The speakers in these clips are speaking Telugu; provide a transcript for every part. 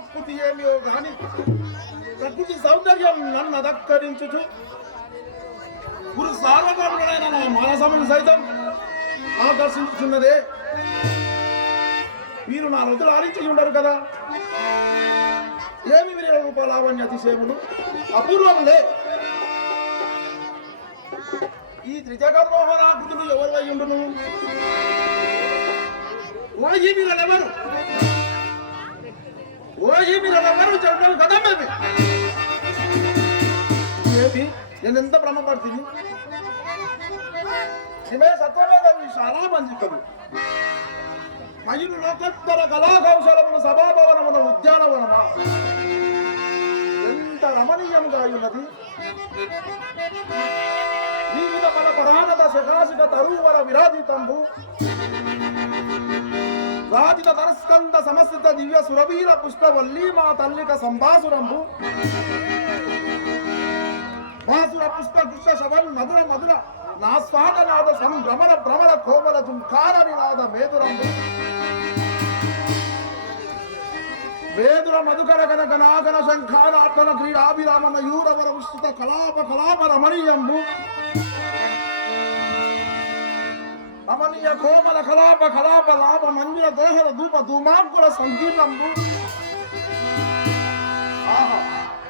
ప్రకృతి ఏమియో గాని ప్రకృతి సౌందర్యం నన్ను అధక్కరించుచు గురు సార్వభౌముడైన నా మానసమును సైతం ఆకర్షించుచున్నదే. వీరు నా రుతులు ఆరించి ఉండరు కదా. ఏమి వీరి రూపలావణ్య అతిశయములు అపూర్వములే. ఈ త్రిజగన్మోహనాకృతులు ఎవరు అయి ఉండును? ఓయి మీరెవరు? ఓయి మీరెవరు చెప్పడం కదా. ఏమి నేను ఎంత భ్రమపడుతుంది? ఇవే సత్వవేద చాలా మంచి కవి. మయులు లోకోత్తర కళాకౌశలమును సభాభవనమున ఉద్యానవనమా ఎంత రమణీయంగా ఉన్నది. వివిధ మన పరాగత శకాశిక తరువర విరాజితంబు రాజిత తరస్కంద సమస్త దివ్య సురవీర పుష్పవల్లీ మా తల్లిక సంభాసురంబు భాసుర పుష్ప కృష్ణ శవన్ మధుర మధుర నా స్వాదనాద సంభ్రమణ భ్రమణ కోమల తుంకార నినాద మేదురంబు వేదుర మధుకర గణ గణాగణ శంఖారాటన క్రీడాభిరామ మయూరవర విస్తృత కలాప కలాప రమణీయంబు రమణీయ కోమల కలాప కలాప లాభ మంజుల దోహర ధూప ధూమాంకుల సంకీర్ణంబు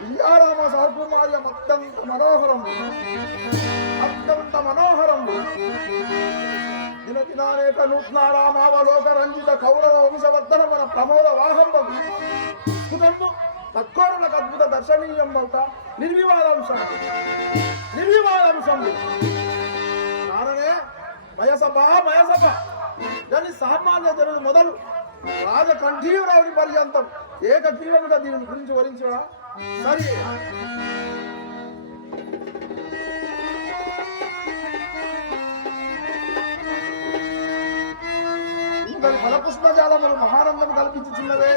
ఇయారామ సౌకుమార్యం అత్యంత మనోహరంబు అత్యంత మనోహరంబు దినదినానేక నూత్నారామావలోక రంజిత కౌరవ వంశవర్ధన మన ప్రమోద వాహంబు స్ఫుటంబు తక్కువలకు అద్భుత దర్శనీయం అవుత నిర్వివాదాంశం కారణే మయసభ దాని సామాన్య జనుడు మొదలు రాజకంఠీయురావుని పర్యంతం ఏకగ్రీవముగా దీని గురించి వరించడా సరే. ఇంకని ఫలపుష్పజాలములు మహానందం కల్పించుచున్నవే.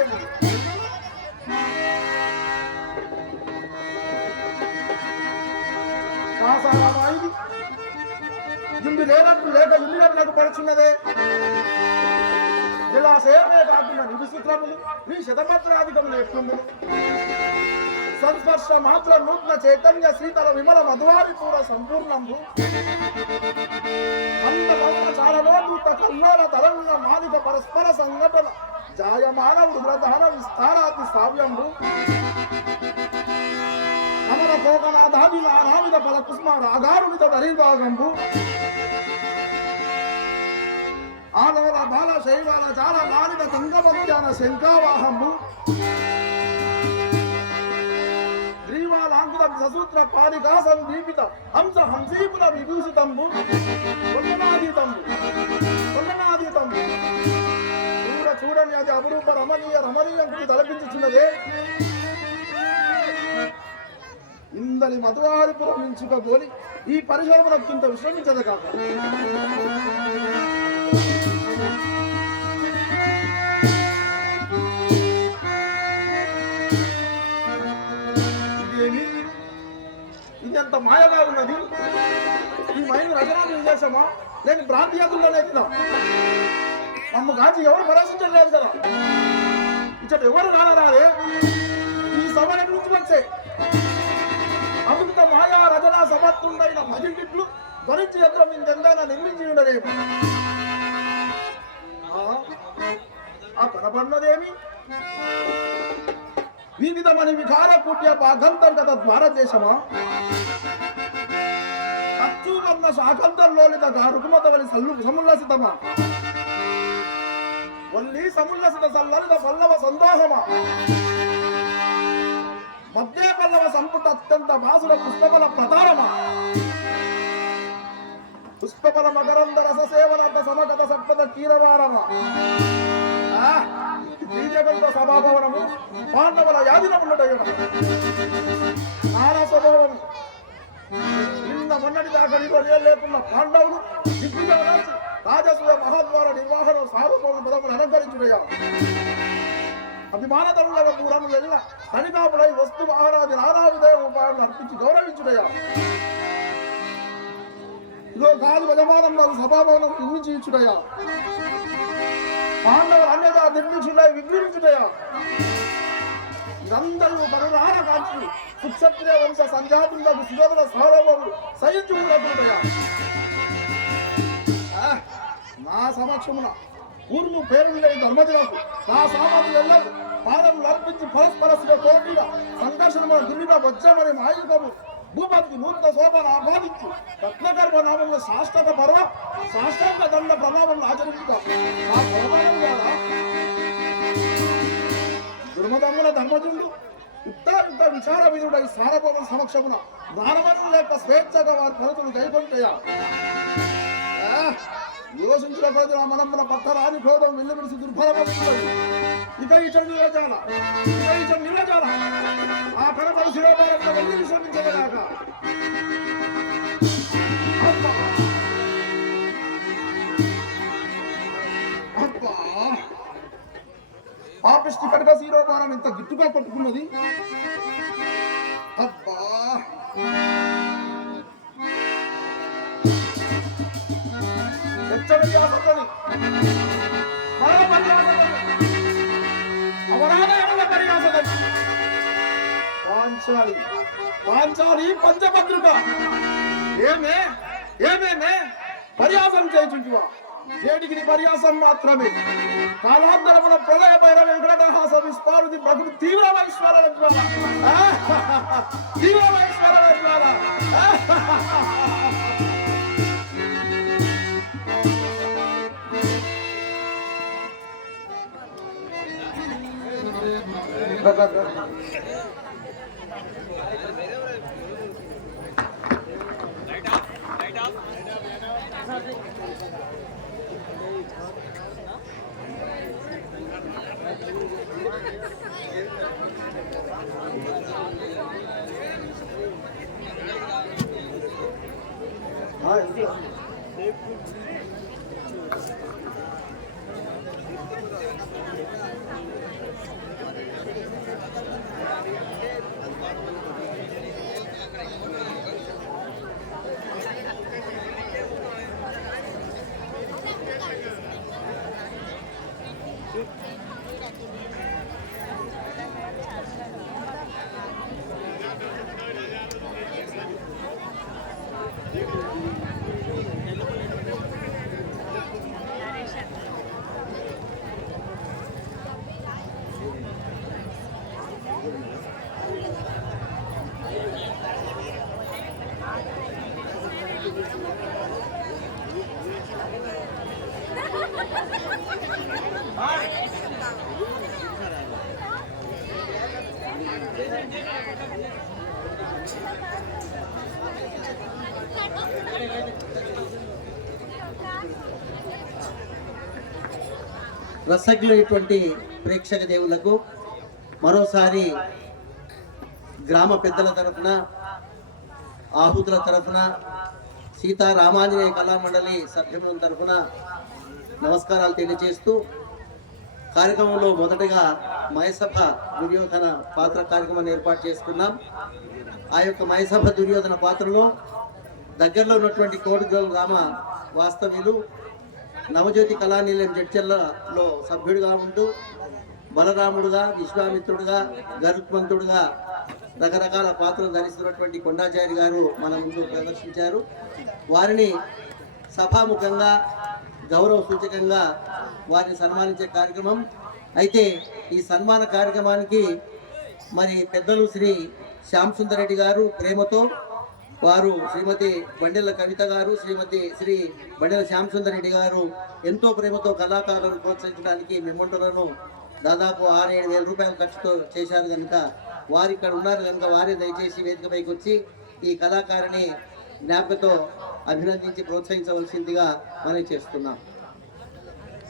కాసారామాయిది ఇందు లేనట్టు లేక ఇల్లునట్టు పడుచున్నదే. ఇలా సేవే కాకుండా నివిసూత్రములు ఈ శతపత్రాధికములు ఎట్లుండు సంస్పర్శ మాత్ర నూతన చైతన్య శీతల విమల మధువారి పూర సంపూర్ణంబు అంత మౌన చారమోదూత కల్లోల తరంగ మాలిక పరస్పర సంఘటన జాయమానవుడు ప్రధాన విస్తారాతి సావ్యంబు అమర కోకనాథాది నానావిధ ఫల కుస్మ రాగారుడిత దరిభాగంబు ఆలోల బాల శైవాల చాల మాలిక తంగమధ్యాన శంకావాహంబు గ్రీవాలాంకుత ససూత్ర పాలికా సందీపిత హంస హంసీపుల విభూషితంబు కొల్లనాదీతంబు చూడని అది అపురూప రమణీయం తలపించుచున్నదే. ఇందలి మధువారిపురం నుంచి గోలి ఈ పరిశ్రమలకు ఇంత విశ్రమించదు కాక. ఇది ఎంత మాయగా ఉన్నది. ఈ మైండ్ రచన చేసామా లేని భ్రాంతియాదుల్లోనే మమ్మ కాచి ఎవరు పరాశించలేదు కదా. ఇక్కడ ఎవరు రానరారే ఈ సభ నుంచి వచ్చే అమృత మాయా రచనా సమర్థుడైన మజిటిట్లు ధరించి యంత్రం ఇంతెందైనా నిర్మించి ఉండలేము. ఆ కనపడినదేమి వివిధమని వికార కూట్య భాగంతర్గత ద్వారదేశమా అచ్చుమన్న శాకంతర్లోలిత రుకుమతవలి సముల్లసితమా వల్లి సముల్లసిత సల్లలిత పల్లవ సందోహమా మధ్య పల్లవ సంపుట అత్యంత బాసుల పుష్పఫల ప్రతారమా పుష్పఫల మకరంద రస సేవనంత సమగత సప్తత కీరవారమా శ్రీజగంత సభాభవనము పాండవుల యాదినమున్నటయ్యడం నానా స్వభావము నిన్న మొన్నటి దాకా లేకున్న పాండవులు దిగ్విజయం రాజసూయ మహాద్వార నిర్వాహణం సార్వభౌమ పదములు అలంకరించుడయా అభిమానతరుల పూరము వెళ్ళ తనికాపులై వస్తు వాహనాది నానావిధేయ ఉపాయాలను అర్పించి గౌరవించుడయా. ఇదో కాదు యజమానంలో సభాభవనం నిర్మించి ఇచ్చుడయా. పాండవులు అన్యదా నిర్మించుడై విగ్రహించుడయా. మీరందరూ బరురాల కాంక్షలు సుక్షత్రియ వంశ సంజాతులకు సుగదుల సారవములు సహించుకున్నట్టుగా నా సమక్షమున ఊర్లు పేరు లేని ధర్మజులకు నా సామాన్యుల పాదములు అర్పించి పరస్పరస్గా పోటీగా సంఘర్షణ దుర్విన వజ్రమని ఆయుధము భూపతికి నూతన శోభను ఆహ్వానించి రత్నగర్భ నామంలో సాష్టాంగ పర్వ సాష్టాంగ దండ ప్రణామంలో ఆచరించుగా ఆ ప్రమాణం ద్వారా దుర్మదమ్ముల ధర్మజుడు యుద్ధ విచార విధుడై సారభౌమ సమక్షమున జ్ఞానమను లేక స్వేచ్ఛగా వారి ఫలితులు కైకొంటాయా యోచించిన ప్రజల మనమ్మల పట్టరాని క్రోధం వెల్లుబడిసి దుర్భరమవుతుంది ఇక ఇచ్చడు నిలజాల ఆ కనపడు శిరోభారంలో వెళ్ళి విశ్రమించలేదాక అబ్బా పాపిష్టి కనుక శిరోభారం ఎంత గిట్టుగా పట్టుకున్నది అబ్బా పాంచాలి పంచభద్రుక ఏమేమే పర్యాసం చేయుచుంటివా ఏడికి పర్యాసం మాత్రమే కాలాంతరమున ప్రళయ పైన వెంకటహాస విస్పారుది ప్రకృతి తీవ్ర వైశ్వర రసజ్ఞులైనటువంటి ప్రేక్షక దేవులకు మరోసారి గ్రామ పెద్దల తరఫున ఆహుతుల తరఫున సీతారామాంజనేయ కళామండలి సభ్యుల తరఫున నమస్కారాలు తెలియజేస్తూ కార్యక్రమంలో మొదటగా మయసభ దుర్యోధన పాత్ర కార్యక్రమాన్ని ఏర్పాటు చేసుకున్నాం. ఆ యొక్క మయసభ దుర్యోధన పాత్రలో దగ్గరలో ఉన్నటువంటి కోడిగల్ గ్రామ వాస్తవ్యులు నవజ్యోతి కళానిలయం జడ్చెర్లలో సభ్యుడిగా ఉంటూ బలరాముడుగా, విశ్వామిత్రుడుగా, గరుత్మంతుడుగా రకరకాల పాత్రలు ధరిస్తున్నటువంటి కొండాచారి గారు మన ముందు ప్రదర్శించారు. వారిని సభాముఖంగా గౌరవ సూచకంగా వారిని సన్మానించే కార్యక్రమం. అయితే ఈ సన్మాన కార్యక్రమానికి మరి పెద్దలు శ్రీ శ్యామ్ సుందర్ రెడ్డి గారు ప్రేమతో వారు శ్రీమతి బండెల కవిత గారు, శ్రీ బండెల శ్యామ్ సుందర్ రెడ్డి గారు ఎంతో ప్రేమతో కళాకారులను ప్రోత్సహించడానికి మెమోంటోలను దాదాపు 6-7 వేల రూపాయల ఖర్చుతో చేశారు కనుక వారు ఇక్కడ ఉన్నారు కనుక వారే దయచేసి వేదికపైకి వచ్చి ఈ కళాకారిని జ్ఞాపకతో అభినందించి ప్రోత్సహించవలసిందిగా మనం చేస్తున్నాం.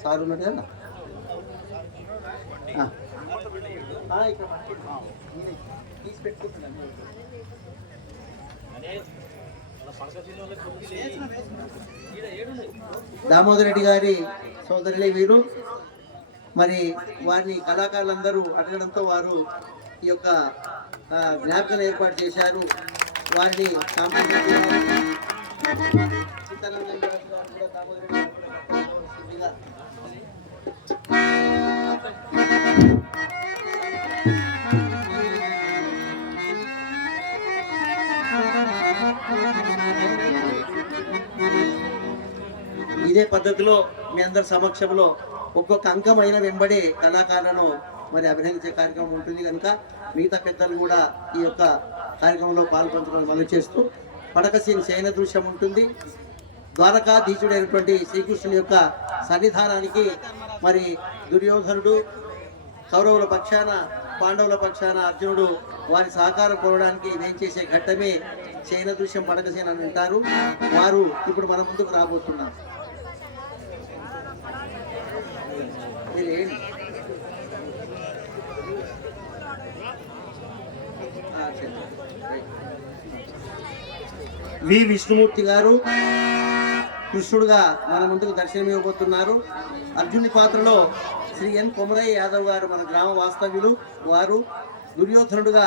సార్ ఉన్నట్టు కదా దామోదర్ రెడ్డి గారి సోదరులే వీరు. మరి వారిని కళాకారులందరూ అడగడంతో వారు ఈ యొక్క జ్ఞాపకం ఏర్పాటు చేశారు. వారిని ఇదే పద్ధతిలో మీ అందరి సమక్షంలో ఒక్కొక్క అంకమైన వెంబడి కళాకారులను మరి అభినందించే కార్యక్రమం ఉంటుంది కనుక మిగతా పెద్దలు కూడా ఈ యొక్క కార్యక్రమంలో పాల్పంచుకోవడం మనం చేస్తూ పడకసీని శయన దృశ్యం ఉంటుంది. ద్వారకాధీశుడైనటువంటి శ్రీకృష్ణుని యొక్క సన్నిధానానికి మరి దుర్యోధనుడు కౌరవుల పక్షాన పాండవుల పక్షాన అర్జునుడు వారి సహకారం కోరడానికి వేంచేసే ఘట్టమే శయన దృశ్యం పడకసేన అని అంటారు. వారు ఇప్పుడు మన ముందుకు రాబోతున్నారు. వి విష్ణుమూర్తి గారు కృష్ణుడుగా మన ముందుకు దర్శనమివ్వబోతున్నారు. అర్జునుని పాత్రలో శ్రీ ఎన్ కొమరయ్య యాదవ్ గారు మన గ్రామ వాస్తవ్యులు. వారు దుర్యోధనుడుగా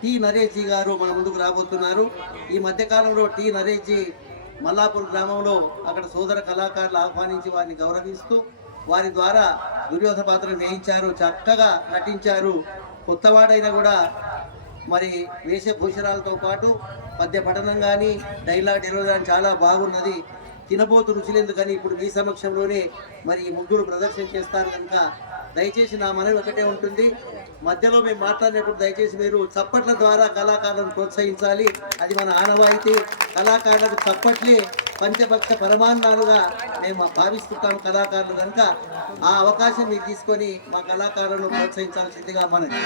టి నరేష్జీ గారు మన ముందుకు రాబోతున్నారు. ఈ మధ్యకాలంలో టి నరేష్జీ మల్లాపూర్ గ్రామంలో అక్కడ సోదర కళాకారులు ఆహ్వానించి వారిని గౌరవిస్తూ వారి ద్వారా దుర్యోధన పాత్రను వేయించారు. చక్కగా నటించారు. కొత్తవాడైనా కూడా మరి వేషభూషణాలతో పాటు పద్య పఠనం కానీ డైలాగ్ డెలివరీ కానీ చాలా బాగున్నది. తినబోతు రుచులెందుకని ఇప్పుడు మీ సమక్షంలోనే మరి ముగ్గురు ప్రదర్శన చేస్తారు కనుక దయచేసి నా మనవి ఒకటే ఉంటుంది. మధ్యలో మేము మాట్లాడినప్పుడు దయచేసి మీరు చప్పట్ల ద్వారా కళాకారులను ప్రోత్సహించాలి. అది మన ఆనవాయితీ. కళాకారులకు చప్పట్లే పంచపక్ష పరమాన్నాలుగా మేము భావిస్తుంటాం కళాకారులు కనుక ఆ అవకాశం మీరు తీసుకొని మా కళాకారులను ప్రోత్సహించాల్సిందిగా మనకి.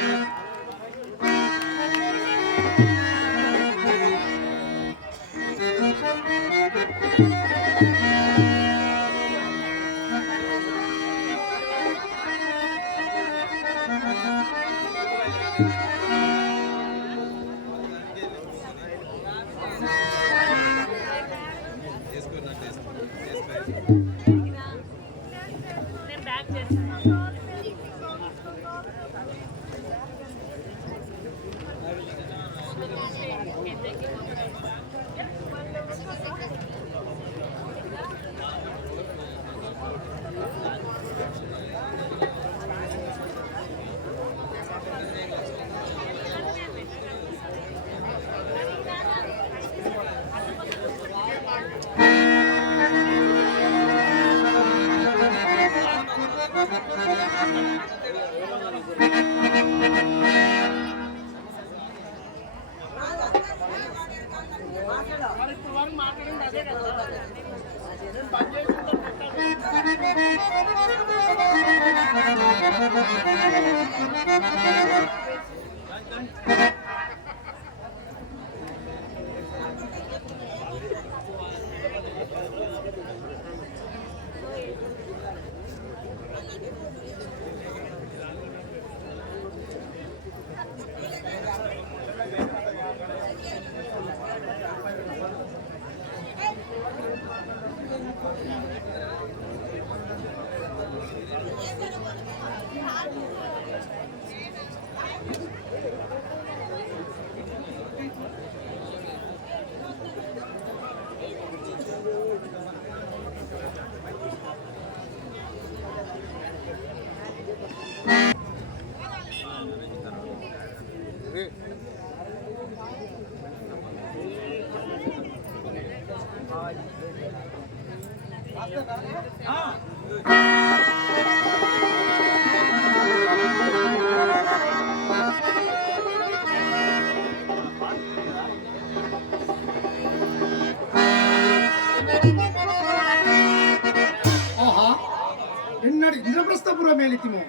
ఎన్నడు ఇంద్రప్రస్థపుర మేలితిమో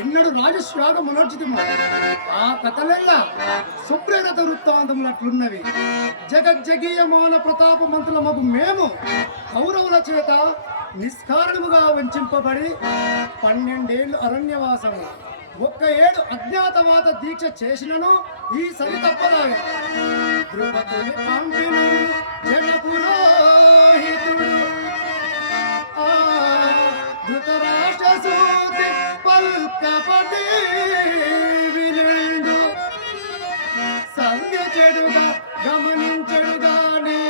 ఎన్నడు రాజశ్వాగ మనోర్జితమో ఆ కథలెల్ల సుప్రేరత వృత్తాంతములట్లున్నవి. జగజ్జగీయమాన ప్రతాపమంతుల మగు మేము కౌరవుల చేత నిష్కారణముగా వంచింపబడి 12 ఏళ్ళు అరణ్యవాసము 1 ఏడు అజ్ఞాతవాత దీక్ష చేసినను ఈ సరి తప్పదాయి. ద్రుపదుని పంపిన జనపురోహితుడు ధృతరాష్ట్ర సూతి పల్కపటి వినుండు సంగ చెడుగా గమనించడుగానే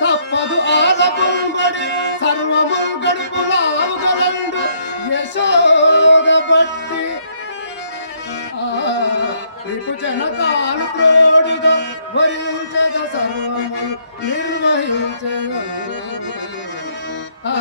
తప్పదు ఆలపుంబడి సర్వము యశోద బట్టి రిపు జనకాలు త్రోడుగా వరించగ సర్వము నిర్వహించగ ఆ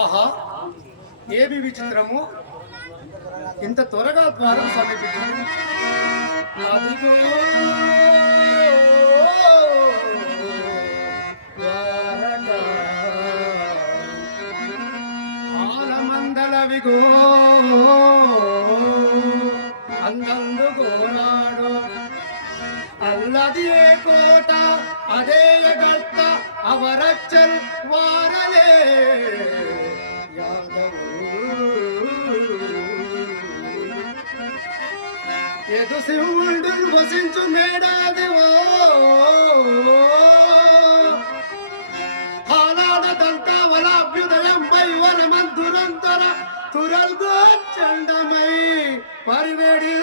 ఆహా, ఏమి విచిత్రము! ఇంత త్వరగా ద్వారం సమీపించింది. అదిగో ద్వారక ఆలమందలవిగో అందందు గోనాడు అల్లదే కోట అదే గర్త అవరచ్చల్ వారలే ఎదు శివుడు వసించు మేడాదివో ఆనాడదంత వలాభ్యుదయంపై వరమంతురంతర తురల్గో చండమై పరివేడి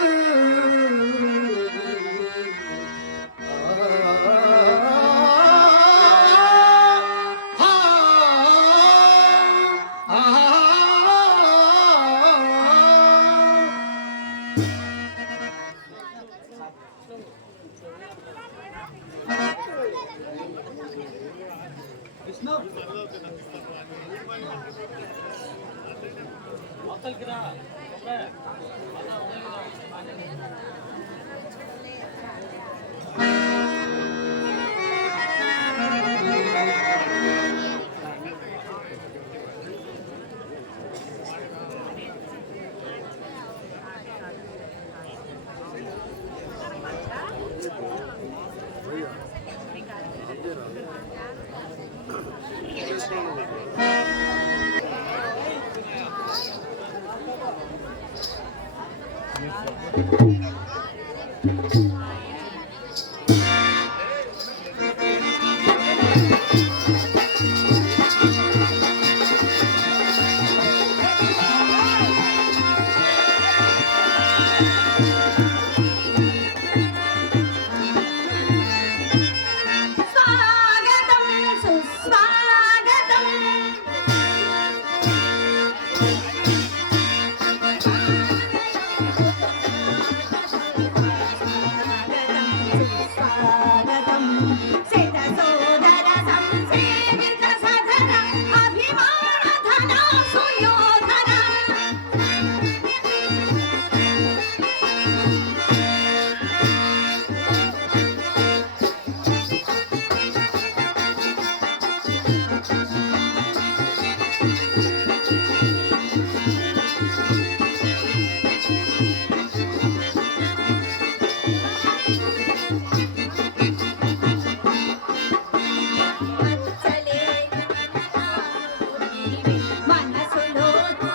మనసులో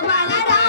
వలరా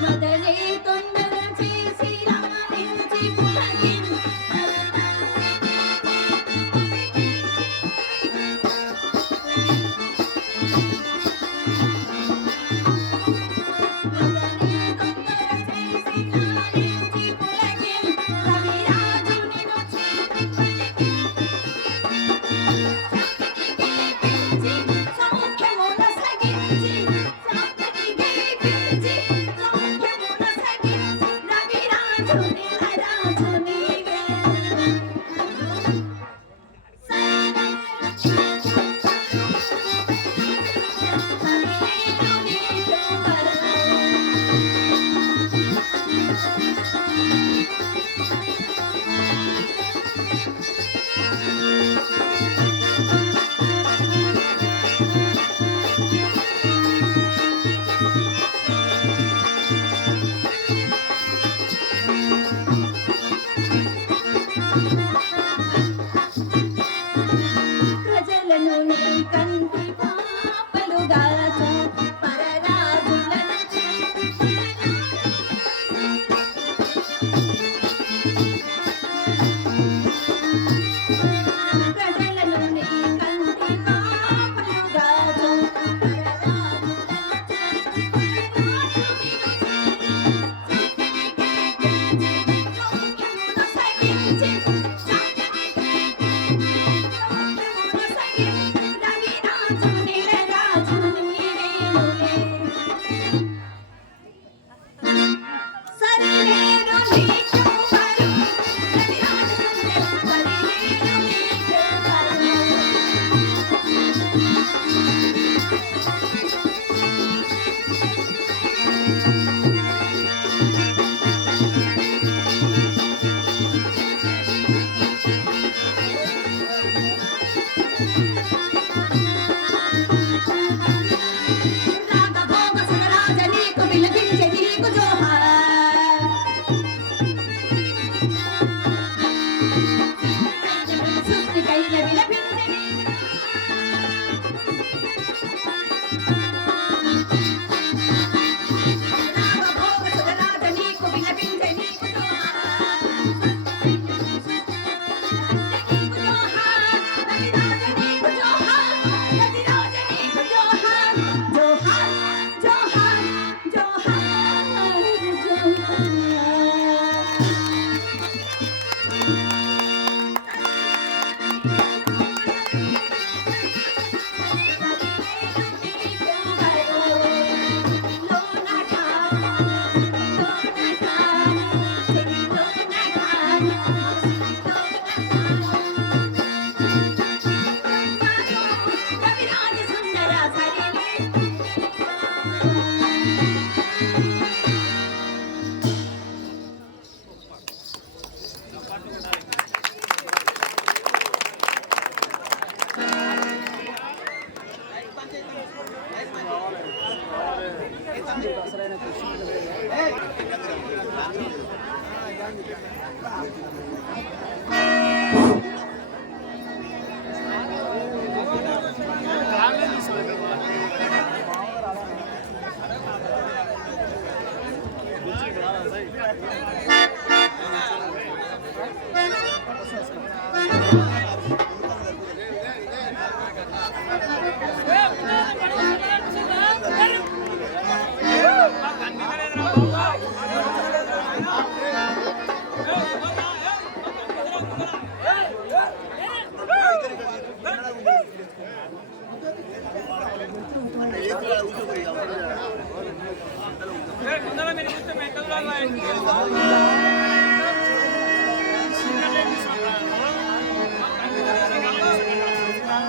మొదలే తొందర చేసి రమణించి పులకించి మొదలే తొందర చేసి రమణించి పులకించి రవిరాజుని నొచ్చి సౌఖ్యమున సగించి సౌఖ్యమున సగించి రవిరాజుని రాజుని ప్రజలను నీ కంటి పాపలుగాచు పరరాజులను ప్రజలను నీ కంటి పాపలుగాచు సౌఖ్యమున సగించి రవిరాజుని రాజుని వేణులే సరిలేరు నీకెవ్వరు రవిరాజుని సరిలేరు నీకెవ్వరు రాగభోగ సురరాజ నీకు విలపించే నీకు జోహార్ సృష్టికైన విలపించే రాగభోగ సురరాజ నీకు విలపించే నీకు జోహార్ నీకు జోహార్ రవిరాజ నీకు జోహార్ రవిరాజ నీకు జోహార్ జోహార్ జోహార్ జోహార్ రవిరాజ సుందర సరిలే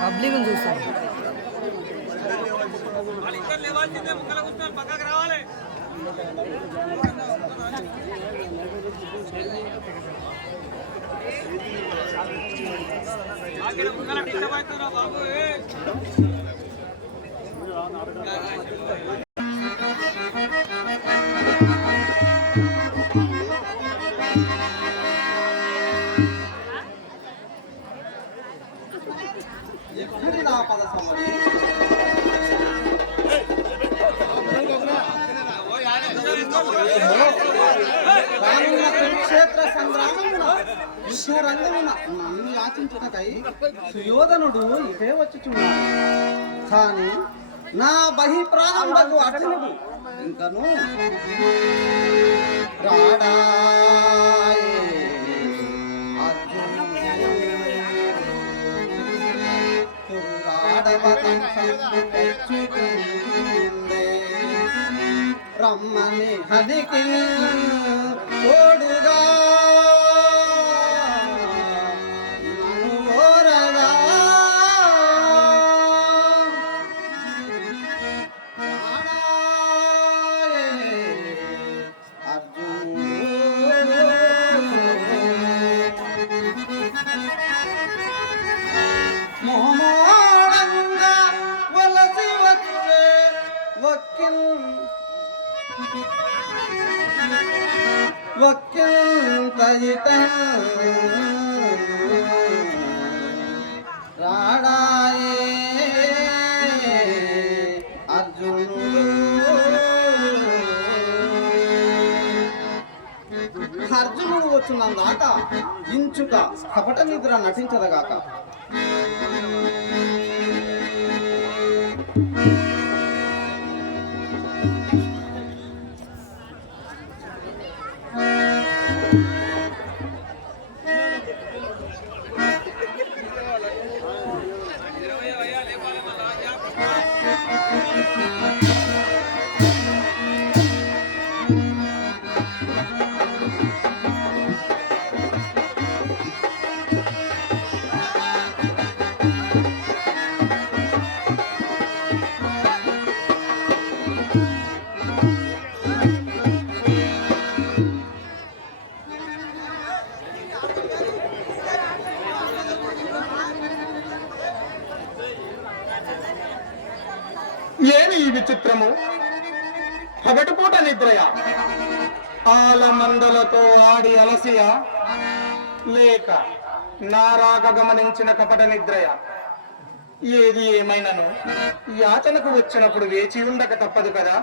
పబ్లిక్ చూస్తారు. పక్కకు రావాలి. ముందర డిస్టర్బ్ అవుతున్నా బాబు. ఎక్కడి నా పద సమ్మతి రానున్న కురుక్షేత్ర సంగ్రామమున యుద్ధరంగమున నన్ను యాచించుటకై సుయోధనుడు ఇదే వచ్చుచున్నాడు. కానీ నా బహిప్రాణంబకు అర్జునుడు ఇంకను రాడాయే. అర్జునుడు రమ్మని హరికి ఓడుగా నన్ను ఓరగా మోమోడంగా వలసి వచ్చే వక్కింతయిత రాడాయే అర్జునుడు. అర్జునుడు వచ్చినందాక ఇంచుక కపట నిద్ర నటించదగాక. ఏమి ఈ విచిత్రము? పగటిపూట నిద్రయ, ఆల మందలతో ఆడి అలసియ, లేక నారాక గమనించిన కపట నిద్రయ? ఏది ఏమైనను యాచనకు వచ్చినప్పుడు వేచి ఉండక తప్పదు కదా.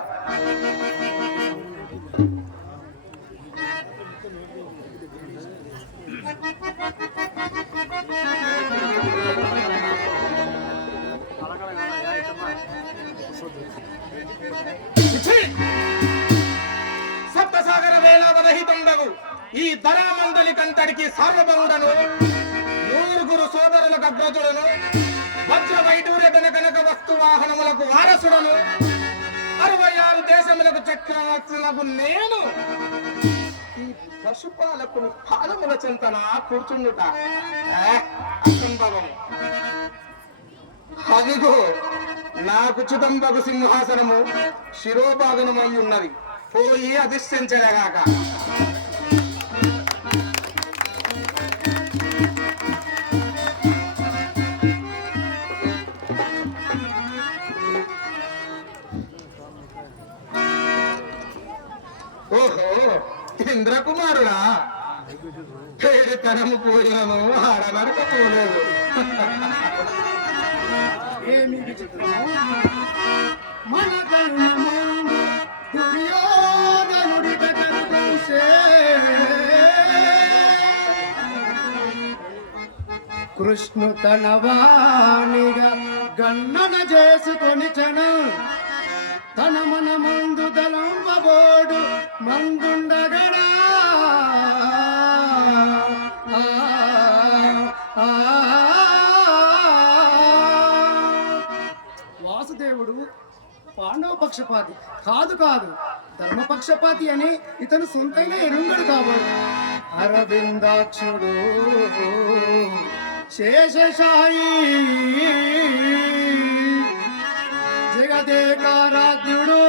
సప్తసాగర వేలావదహితుండగు ఈ ధరామందలి కంతడికి సార్వభౌముడను, నూరుగురు సోదరులకు అగ్రజుడను, వజ్ర వైడూర్యతన కనక వస్తు వాహనములకు వారసుడను, 66 దేశములకు చక్రవర్తులకు నేను ఈ పశుపాలకుని పాలముల చింతన కూర్చుండుట అసంభవం. అదిగో నాకు చుదంబగు సింహాసనము శిరోభాగనమై ఉన్నది, పోయి అధిష్ఠించలేగాక. ఓహో, ఇంద్రకుమారుడా, పేరు తరము పోయినను ఆడనరకపోలేదు. ఏమి విచిత్రము మన కన్నము దుర్యోధనుడి కనుసే కృష్ణు తన వాణిగా గణన చేసుకొని తన మన ముందు దళంబోడు మందుండగడా. వాసుదేవుడు పాండవ పక్షపాతి కాదు ధర్మపక్షపాతి అని ఇతను సొంతంగా ఎరుంగడు కాబోడు. అరవిందాక్షుడు శేషశాయి జగదేకారాధ్యుడు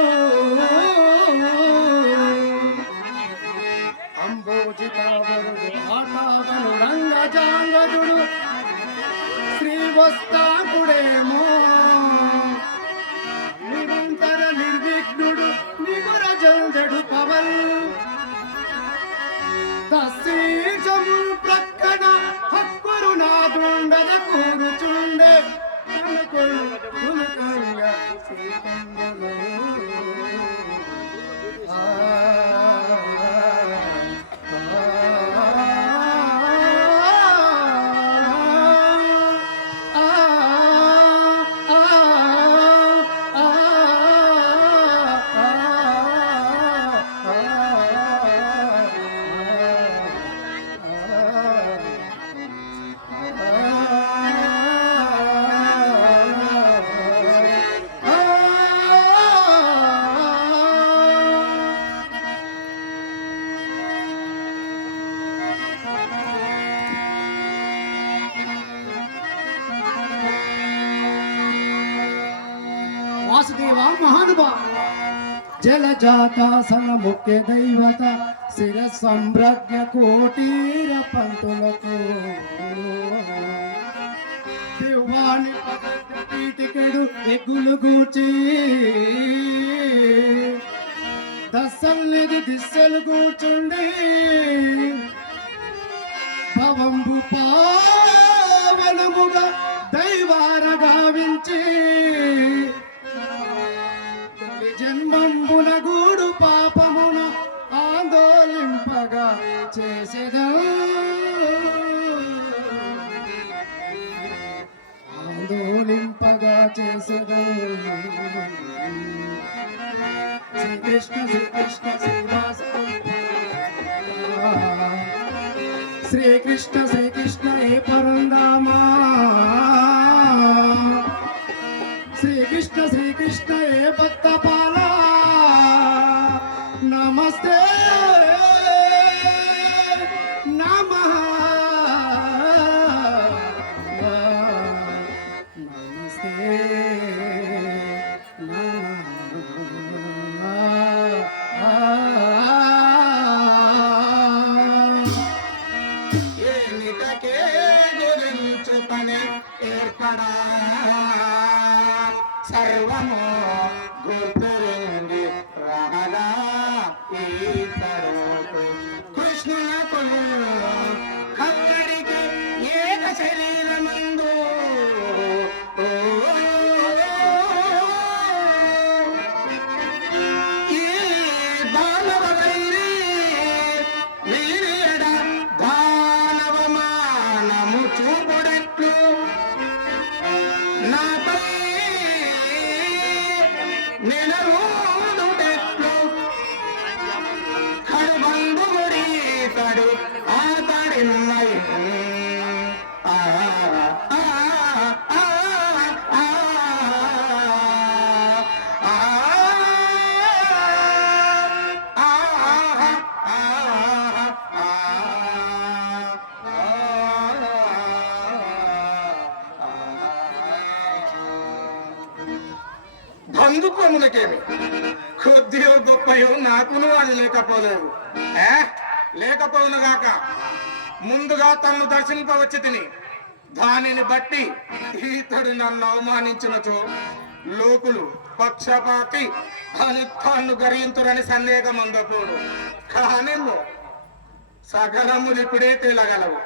అంబోజితావరుడు ఆటావను రంగజాంగదుడు శ్రీవస్తాకుడేమో నిరంతర నిర్విఘ్నుడు నిగురజంజడు పవన వాసుదేవ మహానుభావ జలజాతాసన ముఖ్య దైవత శిర సంప్రజ్ఞ కోటీర పంతులకు దివ్వాని పీటికెడు ఎగ్గులు గూర్చి దశల్నిది దిశలు కూర్చుండి భవంబు పావనముగా దైవార గావించి జన్మంబున గూడు పాపమున ఆందోళింపగా చేసేదా ఆందోళింపగా చేసేదా శ్రీకృష్ణ శ్రీకృష్ణ శ్రీవాస శ్రీకృష్ణ శ్రీకృష్ణ ఏ పరందామా శ్రీకృష్ణ శ్రీకృష్ణ ఏ భక్తపాల నమస్తే నమః నమస్తే ఏమిటకే గురించు పని ఏర్పడా సర్వము గుర్తురింది రహదా ఈ తరువాత కృష్ణునకు కక్కడికి ఏక శరీరమందు ఈ దానవ వైరి వీరియడ దానవమానము చూపుడట్లు నాపై నెలవోడుటెట్లు కడుబందుడి కడు ఆతడిన్నై ఆ ఆ ఆ ఆ బంధుత్వములకేమి కొద్దియో గొప్పయో నాకును అది లేకపోలేదు లేకపోవునుగాక ముందుగా తన్ను దర్శింపవచ్చి తిని దానిని బట్టి ఈతడు నన్ను అవమానించినచో లోకులు పక్షపాతి అని తాను గరియంతురని సందేహం అందపోడు కానేమో సగరములు ఇప్పుడే తేలగలవు.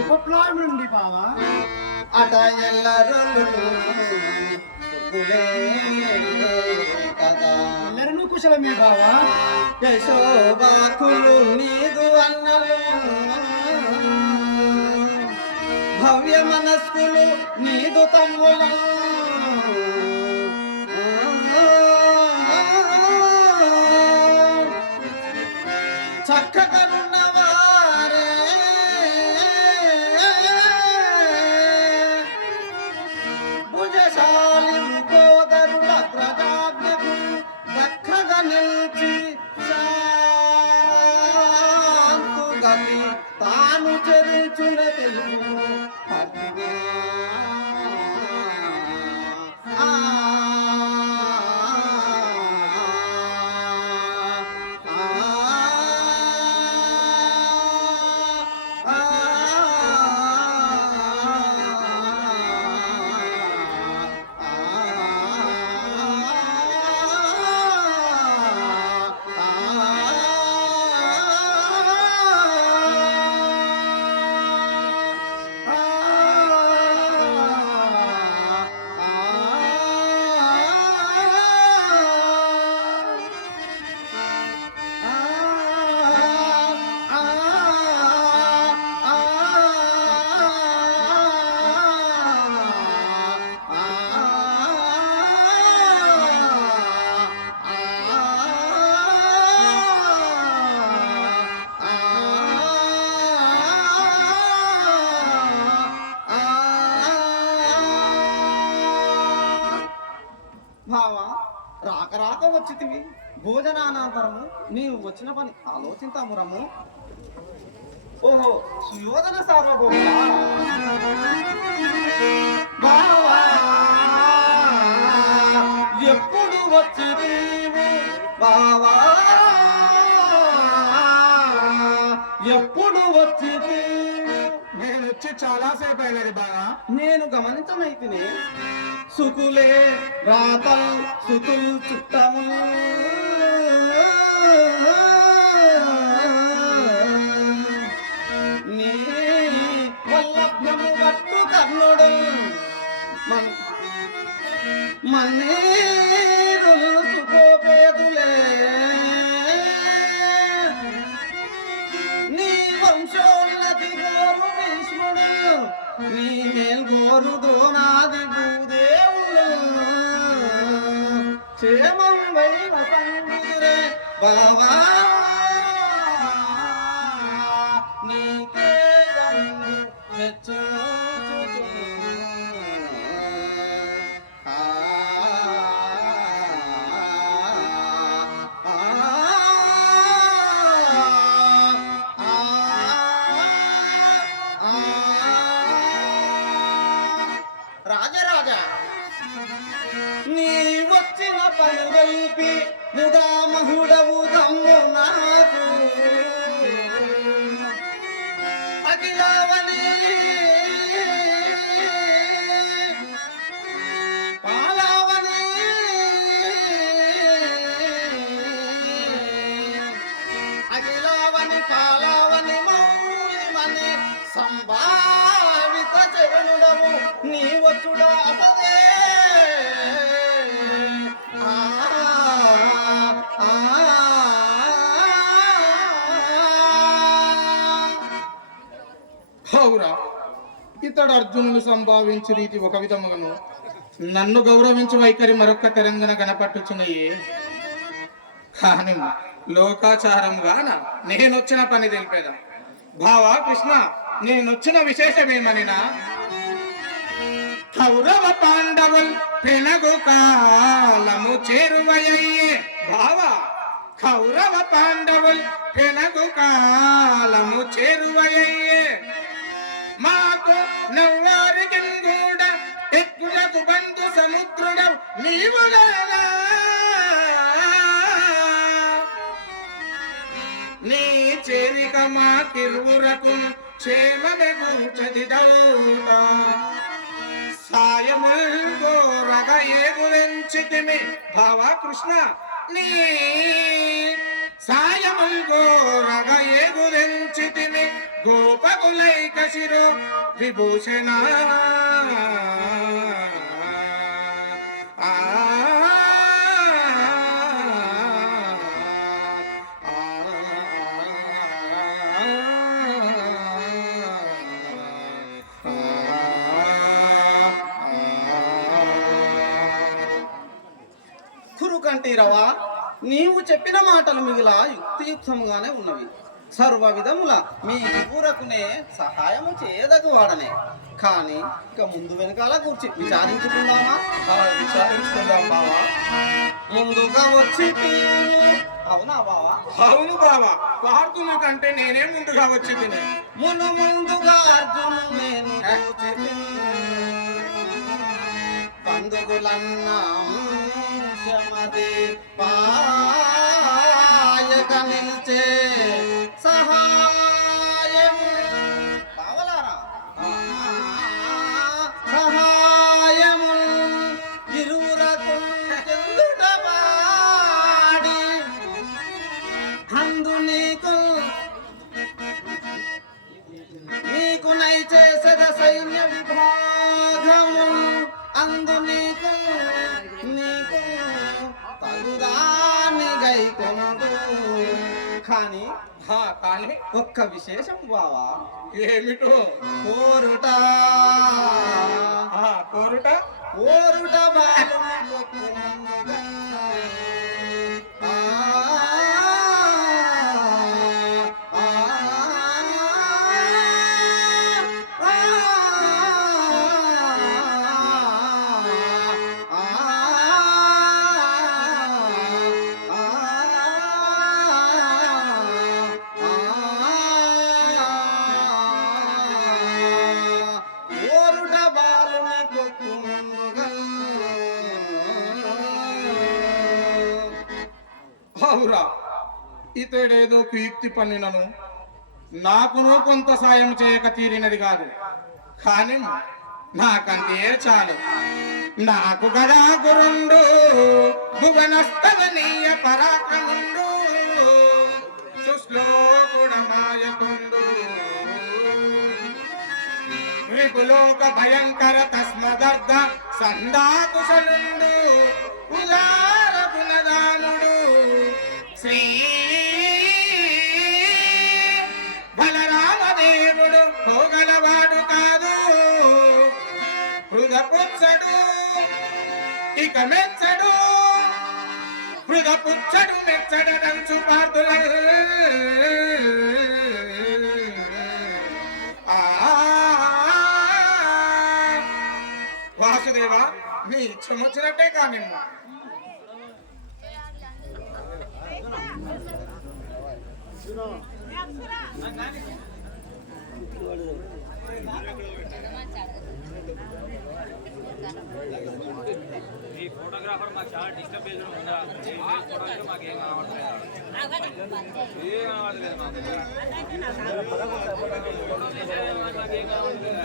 ఉపప్లాయం నుండి బావా అట ఎల్లరూ కదా ಎಲ್ಲರನ್ನೂ ಕುಶಲಮೇ ಬಾವಾ యశోబాకులు నీదు అన్నలు భవ్య మనస్కులు నీదు తమ్ములు చక్కగనున్నవారే భుజశాలి కోదరుల ప్రజాజ్ఞకు చక్కగా నిలిచి శాంతు గతి తాను చరించున తెలుగు రాక రాక వచ్చితివి భోజనానంతరము నీవు వచ్చిన పని ఆలోచింతాము రమ్ము. ఓహో సుయోధన సార్వభౌమ బావా ఎప్పుడు వచ్చితివి బావా ఎప్పుడు వచ్చితివి? నేను వచ్చి చాలాసేపు అయ్యేది బాగా. నేను గమనించనైతిని సుకులే రాతల్ సుతుల్ చుట్టములు నీ వల్లభ్యము పట్టు కర్ణుడు మన్నేరులు సుఖోపేదులే నీ వంశోన్నతి గోరు భీష్ముడు నీ మేల్గోరు ద్రోణాది భూదేవులు క్షేమం వైన సంగురే బావా నీకే గంగు మెచ్చుచుచును. రాజరాజా నీ వచ్చిన పనుగల్పి ముదామహుడవు దమ్ము నాకు అఖిలావని పాలావని అఖిలావని పాలావని మౌలిమని సంభావిత చరణుడవు నీ వచ్చుడా అసదే హౌరా ఇతడు అర్జునుని సంభావించు రీతి ఒక విధముగాను నన్ను గౌరవించు వైఖరి మరొక్క తెరంగన కనపట్టుచున్నయే. కానీ లోకాచారంగాన నేనొచ్చిన పని తెలిపేదా. భావా కృష్ణ, నేనొచ్చిన విశేషమేమనినా కౌరవ పాండవుల్ పెనగు కాలము చేరువయ్యే. భావా కౌరవ పాండవుల్ పెనగు కాలము చేరువయ్యే. మాకు నవ్వారికి కూడా ఎక్కువకు బంధు సముద్రుడవు నీవు గదా. నీ చేరిక మాకిరువురకు క్షేమమెగూచదిదౌట సాయముల్గో రగ ఏగురెంచితిమి. భావా కృష్ణ, నీ సాయముల్గో రగ ఏగురెంచితిమి గోపకులైక శిరో విభూషణ. కురుకంఠీరవా, నీవు చెప్పిన మాటలు మిగిలా యుక్తియుక్తముగానే ఉన్నవి. సర్వ విధముల మీ ఊరకునే సహాయము చేయదగు వాడనే. కానీ ఇక ముందు వెనకాల కూర్చి విచారించుకుందామా? విచారించుకుందాం బావా. ముందుగా వచ్చి అవునా బావా? అవును బావా, పార్థుని కంటే నేనే ముందుగా వచ్చి తిని ముందుగా అర్జును నేను చూచి పందుగులన్నామది పాయక నిల్చే సహాయము బావలారా సహాయము ఇరువురకు చెందుట పాడి అందు నీకు నైచేసద సైన్య విభాగము అందు నీకు తగుదాని గైకొందు. కానీ కానీ ఒక్క విశేషం బావా. ఏమిటో? కోరుట కోరుట ఓరుట బాలు అవురా, ఇతడేదో కుయుక్తి పన్నినను నాకును కొంత సాయం చేయక తీరినది కాదు. కానీ నాకంతే చాలు. నాకు గదా గురుండు భువనస్తనీయ పరాక్రముండు సుశ్లోకుడమాయకుండు విపులోక భయంకర తస్మదర్ధ సందాకుశలుండు ఉదార గుణదానుడు శ్రీ బలరామదేవుడు పోగలవాడు కాదు. హృదపుచ్చడు ఇక మెచ్చడు, హృదపుచ్చడు మెచ్చడంచు పార్థుల వాసుదేవా, నీ ఇష్టం వచ్చినట్టే కానీ ఈ ఫోటోగ్రాఫర్ మాకు చాలా డిస్టర్బ్ ఉందా? ఫోటోగ్రాఫర్ మాకు ఏం కావట్లేదు, ఏం కావట్లేదు మాకు. ఫోటో తీసేది మాకేం కావట్లేదు.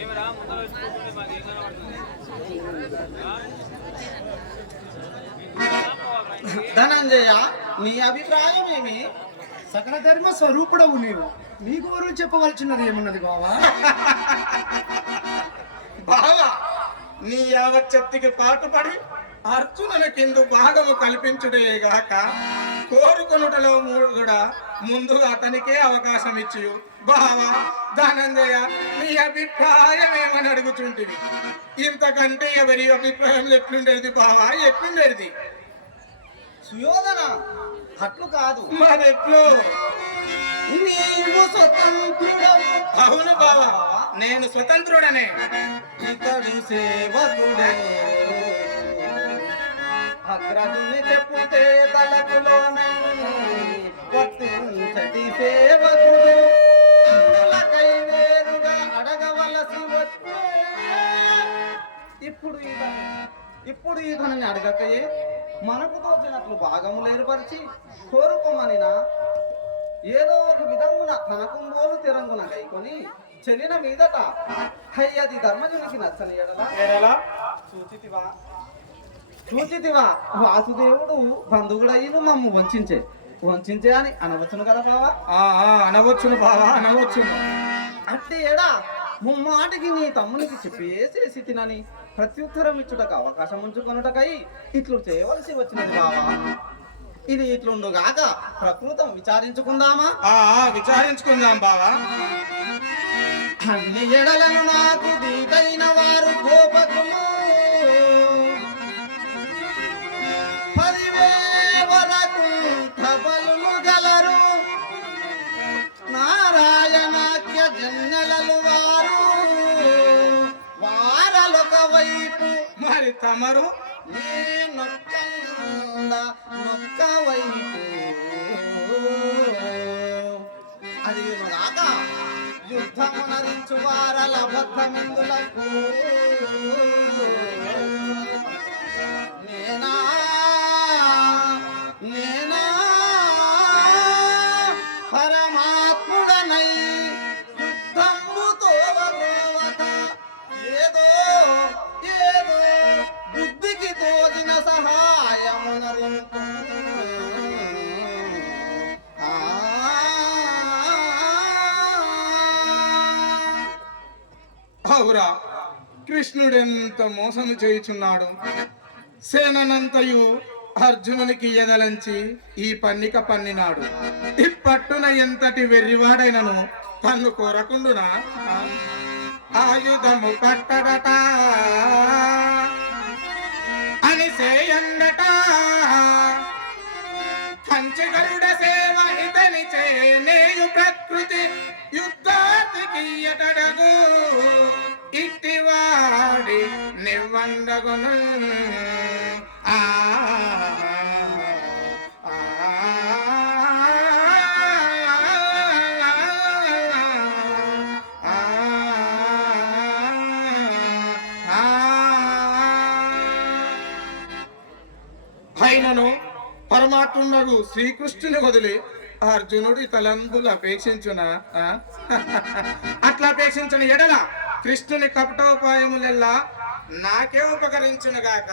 ఏమిరా ముందర వచ్చి మాకేం కనబడుతుంది? ధనంజయ, నీ అభిప్రాయం ఏమి? సకల ధర్మ స్వరూపుడవు నీవు, నీకు ఎవరు చెప్పవలసినది ఏమున్నది బావా? బావా, నీ యావచ్చక్తికి పాటుపడి అర్జునులకిందు భాగము కల్పించుటేగాక కోరుకొనుటలో కూడా ముందుగా అతనికే అవకాశం ఇచ్చి బావా ధనంజయ, నీ అభిప్రాయం ఏమని అడుగుచుంటివి? ఇంతకంటే ఎవరి అభిప్రాయం ఎట్లుండేది బావా, ఎట్లుండేది? సుయోధన, అట్లు కాదు. మరెట్లు? నీవు స్వతంత్రుడవు. అవును బావా, నేను స్వతంత్రుడనే. ఇతడు సేవకుడే, అగ్రజుని చెప్పుతే తలపులోనే వర్తించటి సేవకుడు. అందులకై వేరుగా అడగవలసి వచ్చే. ఇప్పుడు ఈతనని అడగకయే మనకు తోచినట్లు భాగములు ఏర్పరిచి కోరుకోమనినా ఏదో ఒక విధమున తనకుంబోలు తిరంగున గైకొని చెల్లిన మీదట అయ్యది ధర్మజునికి నచ్చని ఎడలా చూచితివా వాసుదేవుడు బంధువుడయ్యను మమ్ము వంచే అని అనవచ్చును కదా బావా? అనవచ్చును బావా, అనవచ్చును. అంటే ఏడా ముమ్మాటికి నీ తమ్మునికి చెప్పేసేసి తినని ప్రత్యుత్తరం ఇచ్చుటకు అవకాశం ఉంచుకొనుటకై ఇట్లు చేయవలసి వచ్చినది బావా. ఇది ఇట్లుండుగాక ప్రకృతం విచారించుకుందామా? విచారించుకుందాం బావా. అన్ని ఎడలను నాకు దీటైన వారు గోపకులు 10,000 వరకు కబలులు గలరు. నారాయణాఖ్య జన్నెలలు వారలొక వైపు, మరి తమరు నొక్క వైపు. అది రాక యుద్ధమునరించు వారల బద్ధమిందులకు నేనా పరమాత్ముడనై యుద్ధముతో ఏదో బుద్ధికి తోచిన సహాయమునరింపు. అవురా, కృష్ణుడెంత మోసము చేయుచున్నాడు. సేనంతయు అర్జునునికి ఎదలంచి ఈ పన్నిక పన్నినాడు. ఇప్పట్టున ఎంతటి వెర్రివాడైనను తన్ను కోరకుండునా ఆయుధము పట్టడట అని సేయండట. కంచగరుడ సేవ ఇతని చేనేయు ప్రకృతి యుద్ధానికి ఎటడగు ఇట్టివాడి నివ్వండగును. అయినను పరమాత్ముడు శ్రీకృష్ణుని వదిలి అర్జునుడి తలంబులు అపేక్షించునా అట్లా అపేక్షించిన ఎడల కృష్ణుని కపటోపాయములెల్లా నాకే ఉపకరించును గాక.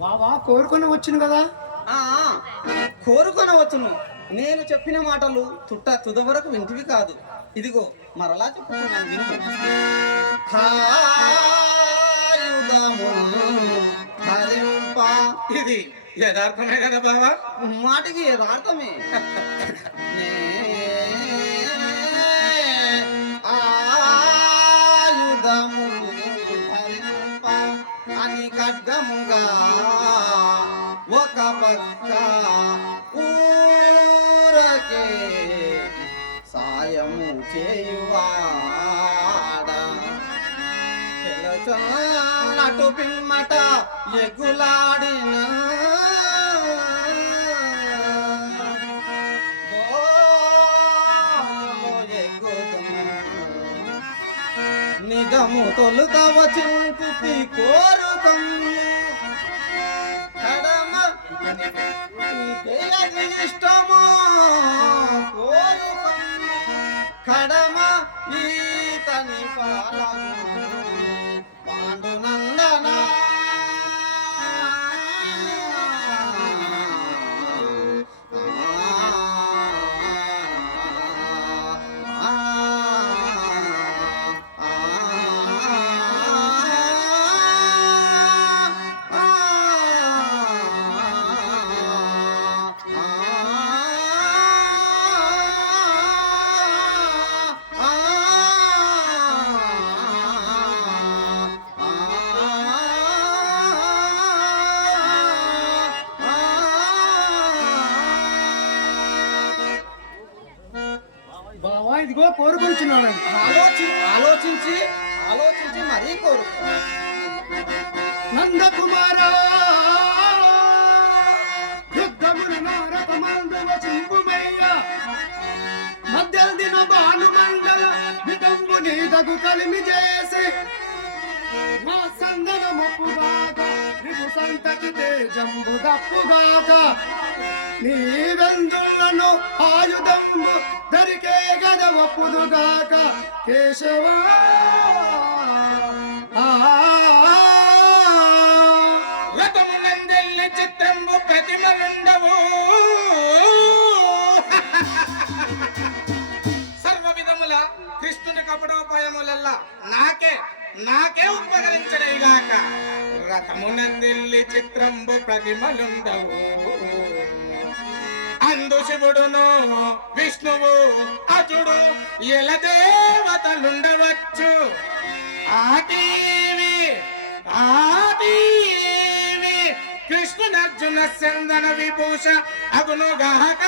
బావా కోరుకొని వచ్చును కదా. కోరుకొనవచ్చును. నేను చెప్పిన మాటలు తుద వరకు వింటివి కాదు. ఇదిగో మరలా చెప్తున్నాను విను. ఆయుధము ధరింప. ఇది యథార్థమే కదా బావా? మాటికి యథార్థమే. ఆయుధము ధరింప అని ఖడ్గముగా ఒక పక్క ఊరకే సాయము చేయువాడ నటు పిమ్మట ఎగులాడిన నిజము తొలుత వచింతి కోరుకం కడమ ఇష్టమో కోరుకం కడమ ఈతని పాలము పాండునందన బావా ఇదిగో కోరుకుంటున్నాను. ఆలోచించి మరీ కోరు. నందకుమార యుద్ధమున నారకమందువ చింపుమయ్య మధ్యల దిన భానుమండల విదంబు నీదగు కలిమి చేసి మా సందనమప్పుగాక రిపు సంతతి తేజంబు దప్పుగాక నీవెందులను ఆయుధంబు దరికే గద ఒప్పుదుగాక కేశవా. రథమునందెల్లి చిత్తంబు ప్రతిమలుండవు సర్వ విధముల కృష్ణుని కపటోపాయములల్లా నాకే ఉపకరించడేగాక. రథమునందెల్లి చిత్రంబు ప్రతిమలుండవు అందు శివుడును విష్ణువు అజుడు ఎల దేవతలుండవచ్చు. ఆటీవి కృష్ణునర్జున చందన విభూష అగునుగాక.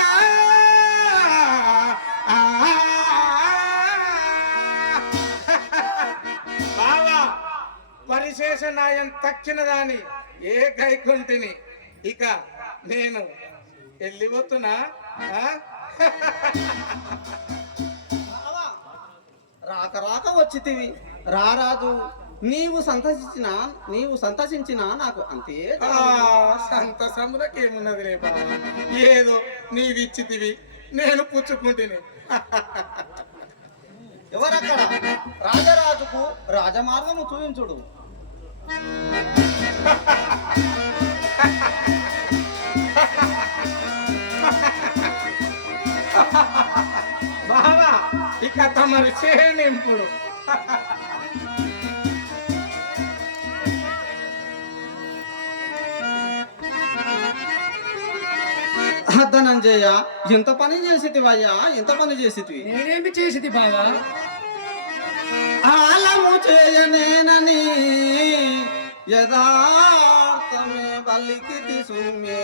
బావా పరిశేష నాయం తక్కిన దాని ఏ గైకుంటిని ఇక నేను వెళ్ళిపోతున్నా. రాక వచ్చితివి రారాదు. నీవు సంతసించిన నాకు అంతే. సంతసములకేమున్నది రే బాబా, ఏదో నీవిచ్చితివి నేను పుచ్చుకుంటుని. ఎవరక్కడ? రాజరాజుకు రాజమార్గము చూపించుడు. బావా ఇక తమరి చేనింపుడు. ధనంజయ ఎంత పని చేసితివయ్యా, ఎంత పని చేసితివి? నేనేమి చేసిది బావా? ఆలము చేయనేనని యథార్థమే పలికితి సుమ్మే.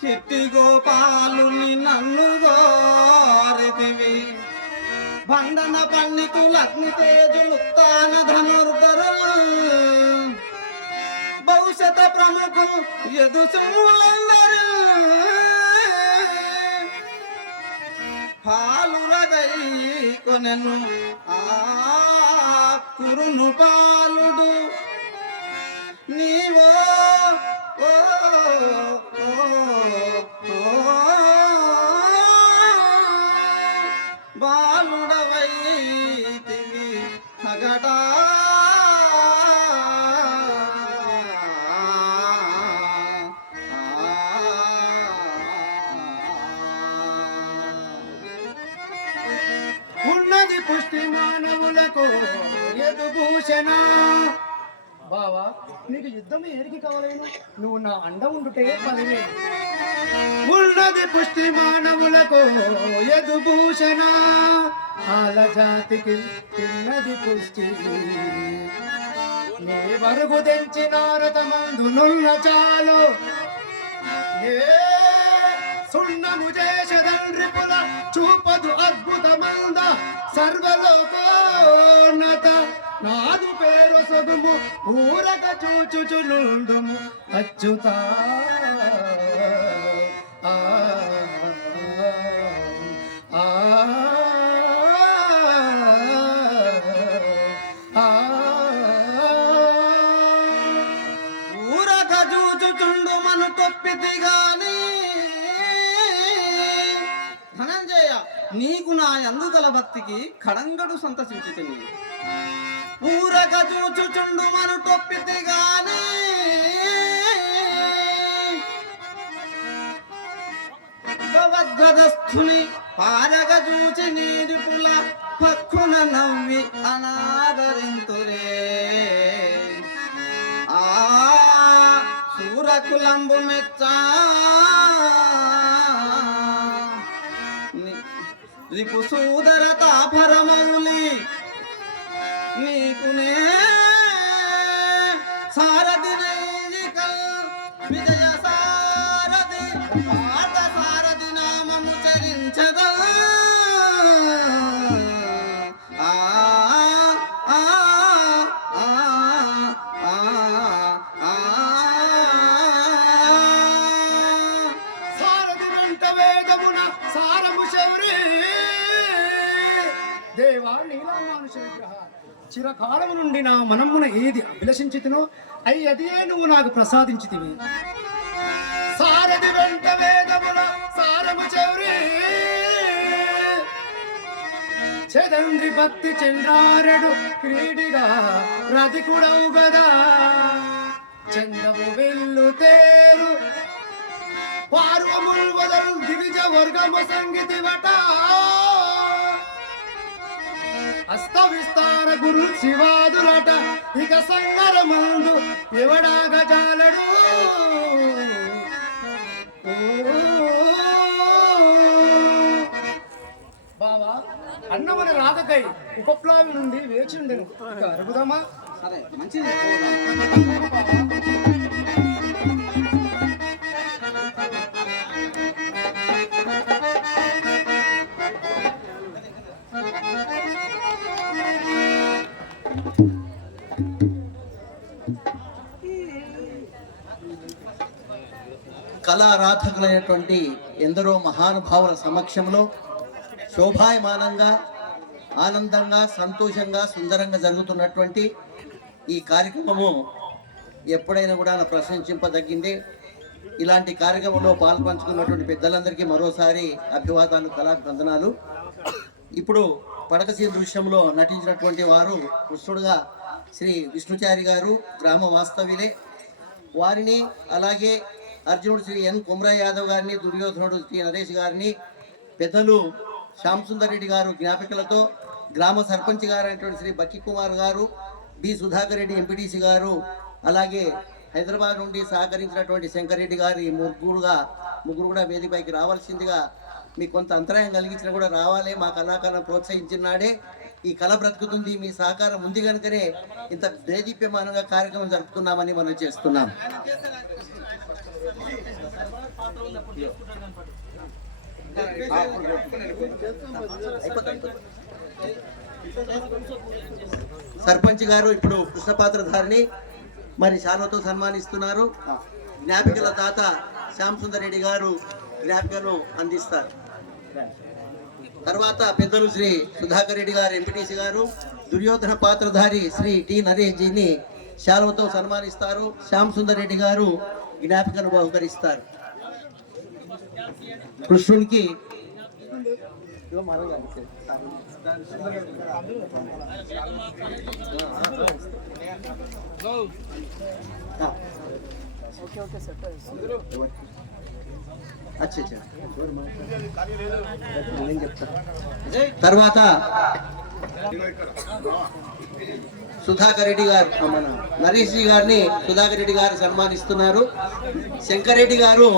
చిట్టి గోపాలుని నన్ను గోరితివి. బండన పండితులు అగ్ని తేజులు తాన ధనుర్ధరు భవిష్యత ప్రముఖులు ఎదుసుములందరూ పాలురగై కొనెను ఆ కురును పాలుడు నీవో ఓ, ఓ, ఓ, బాలుడవైతివి అగటా ఉన్నది పుష్టి మానవులకు ఎదుభూషణ. బావా, నీకు యుద్ధం ఏరికి కావలేను, నువ్వు నా అండ ఉండుటే పదవి. ఉన్నది పుష్టి మానవులకు ఎదుభూషణ, ఆల జాతికి తిన్నది పుష్టి. నీ వరుగు తెంచిన రథమందునున్న చాలు, ఏ సున్నము చేసదండ్రిపుల చూపదు అద్భుతమంద సర్వలోకోన్నత. నాదు పేరు సొగుము ఊరక చూచుచునుండుము అచ్యుత. ఆ, ఆ, ఆ, ఊరక చూచుచుండు మను తొప్పితి గాని ధనంజయ, నీకు నా ఎందుకల భక్తికి కడంగడు సంతసించుతుంది. ఊరక చూచుచుండు మను తొప్పితి గాని భవద్గదస్థుని పారగ చూచి నీరుపుల పక్కున నవ్వి అనాదరింతురే. ఆ సూరకులంబు మెచ్చా రిపు సూదర తాపరమౌలి నీకునే సారథి విజయ సారథి పాత సారథి నామము చరించద. ఆ, ఆ, ఆ, ఆ, ఆ. సారథి వెంట వేగమున సారము శౌరి. దేవా, నీలా మానుష విగ్రహ, చిరకాలము నుండి నా మనమున ఏది అభిలషించితినో అయ్యదే నువ్వు నాకు ప్రసాదించితివి. సారథి వెంట వేగమున సారము చౌరి, చదండ్రి భక్తి చంద్రారెడు క్రీడిగా రధికుడవు గదా. చందము వెల్లు తేరు పార్వముల్ వదలు దివిజ వర్గము సంగీతి వట. అస్త విస్తార గురు శివాదులట, ఇక సంగర మందు ఎవడా గజాలడు. బావా, అన్నమన రాకకై ఉపప్లావి నుండి వేచి ఉండెను. ఇక అరుగుదామా? సరే, మంచిది. కళారాధకులైనటువంటి ఎందరో మహానుభావుల సమక్షంలో శోభాయమానంగా, ఆనందంగా, సంతోషంగా, సుందరంగా జరుగుతున్నటువంటి ఈ కార్యక్రమము ఎప్పుడైనా కూడా ప్రశంసింపదగ్గిందే. ఇలాంటి కార్యక్రమంలో పాల్పంచుకున్నటువంటి పెద్దలందరికీ మరోసారి అభివాదాలు, కళాభివందనాలు. ఇప్పుడు పడకసీ దృశ్యంలో నటించినటువంటి వారు కృష్ణుడుగా శ్రీ విష్ణుచారి గారు, గ్రామ వాస్తవ్యులే. వారిని, అలాగే అర్జునుడు శ్రీ ఎన్ కుమరయ్య యాదవ్ గారిని, దుర్యోధనుడు శ్రీ నరేష్ గారిని, పెద్దలు శ్యామ్ సుందర్ రెడ్డి గారు జ్ఞాపికలతో, గ్రామ సర్పంచ్ గారు అయినటువంటి శ్రీ బక్కి కుమార్ గారు, బి సుధాకర్ రెడ్డి ఎంపీటీసీ గారు, అలాగే హైదరాబాద్ నుండి సహకరించినటువంటి శంకర్ రెడ్డి గారి ముగ్గురు కూడా వేదికపైకి రావాల్సిందిగా, మీకు కొంత అంతరాయం కలిగించినా కూడా రావాలి. మా కళాకారులను ప్రోత్సహించినాడే ఈ కళ బ్రతుకుతుంది. మీ సహకారం ఉంది కనుకనే ఇంత దేదీప్యమానంగా కార్యక్రమం జరుపుతున్నామని మనం చేస్తున్నాం. సర్పంచ్ గారు ఇప్పుడు కృష్ణపాత్రధారిని మరి శాలువతో సన్మానిస్తున్నారు. జ్ఞాపికల తాత శ్యామ్ సుందర్ రెడ్డి గారు జ్ఞాపికను అందిస్తారు. తర్వాత పెద్దలు శ్రీ సుధాకర్ రెడ్డి గారు ఎంపీటీసీ గారు, దుర్యోధన పాత్రధారి శ్రీ టి నరేష్ జీని శాలువతో సన్మానిస్తారు. శ్యామ్ సుందర్ రెడ్డి గారు జ్ఞాపికను బహుకరిస్తారు. కృష్ణునికి తర్వాత సుధాకర్ రెడ్డి గారు, మన నరేష్ జీ గారిని సుధాకర్ రెడ్డి గారు సన్మానిస్తున్నారు. శంకర్ రెడ్డి గారు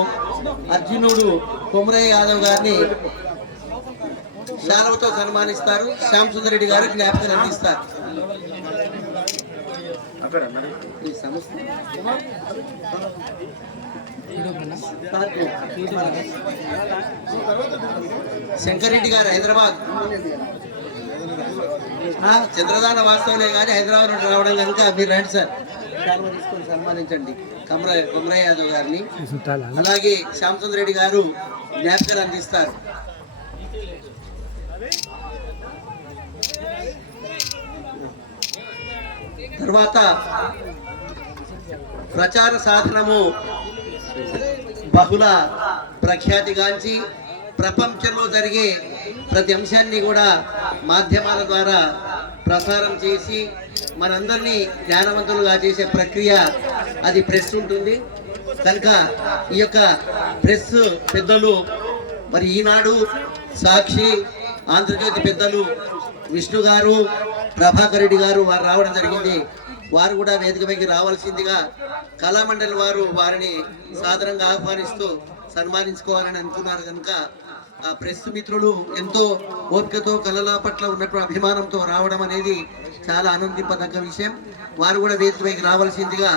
అర్జునుడు కొమరయ్య యాదవ్ గారిని శాలువతో సన్మానిస్తారు. శ్యామ్ సుందర్ రెడ్డి గారు జ్ఞాపకం అందిస్తారు. ఈ సంస్థ శంకర్ రెడ్డి గారు హైదరాబాద్ చంద్రదాన వాస్తవులే కానీ హైదరాబాద్ నుండి రావడం కనుక మీరు రండి సార్, శాలువ తీసుకొని సన్మానించండి కొమరయ్య యాదవ్ గారిని. అలాగే శ్యామ్ సుందర్ రెడ్డి గారు జ్ఞాపకాలు అందిస్తారు. తర్వాత ప్రచార సాధనము బహుళ ప్రఖ్యాతిగాంచి ప్రపంచంలో జరిగే ప్రతి అంశాన్ని కూడా మాధ్యమాల ద్వారా ప్రసారం చేసి మనందరినీ జ్ఞానవంతులుగా చేసే ప్రక్రియ అది ప్రెస్ ఉంటుంది. కనుక ఈ యొక్క ప్రెస్ పెద్దలు మరి ఈనాడు, సాక్షి, ఆంధ్రజ్యోతి పెద్దలు విష్ణు గారు, ప్రభాకర్ రెడ్డి గారు వారు రావడం జరిగింది. వారు కూడా వేదికపైకి రావాల్సిందిగా కళామండలి వారు వారిని సాదరంగా ఆహ్వానిస్తూ సన్మానించుకోవాలని అనుకున్నారు. కనుక ఆ ప్రెస్ మిత్రులు ఎంతో ఓపికతో కళల పట్ల ఉన్నటువంటి అభిమానంతో రావడం అనేది చాలా ఆనందింపదగ్గ విషయం. వారు కూడా వేదికపైకి రావాల్సిందిగా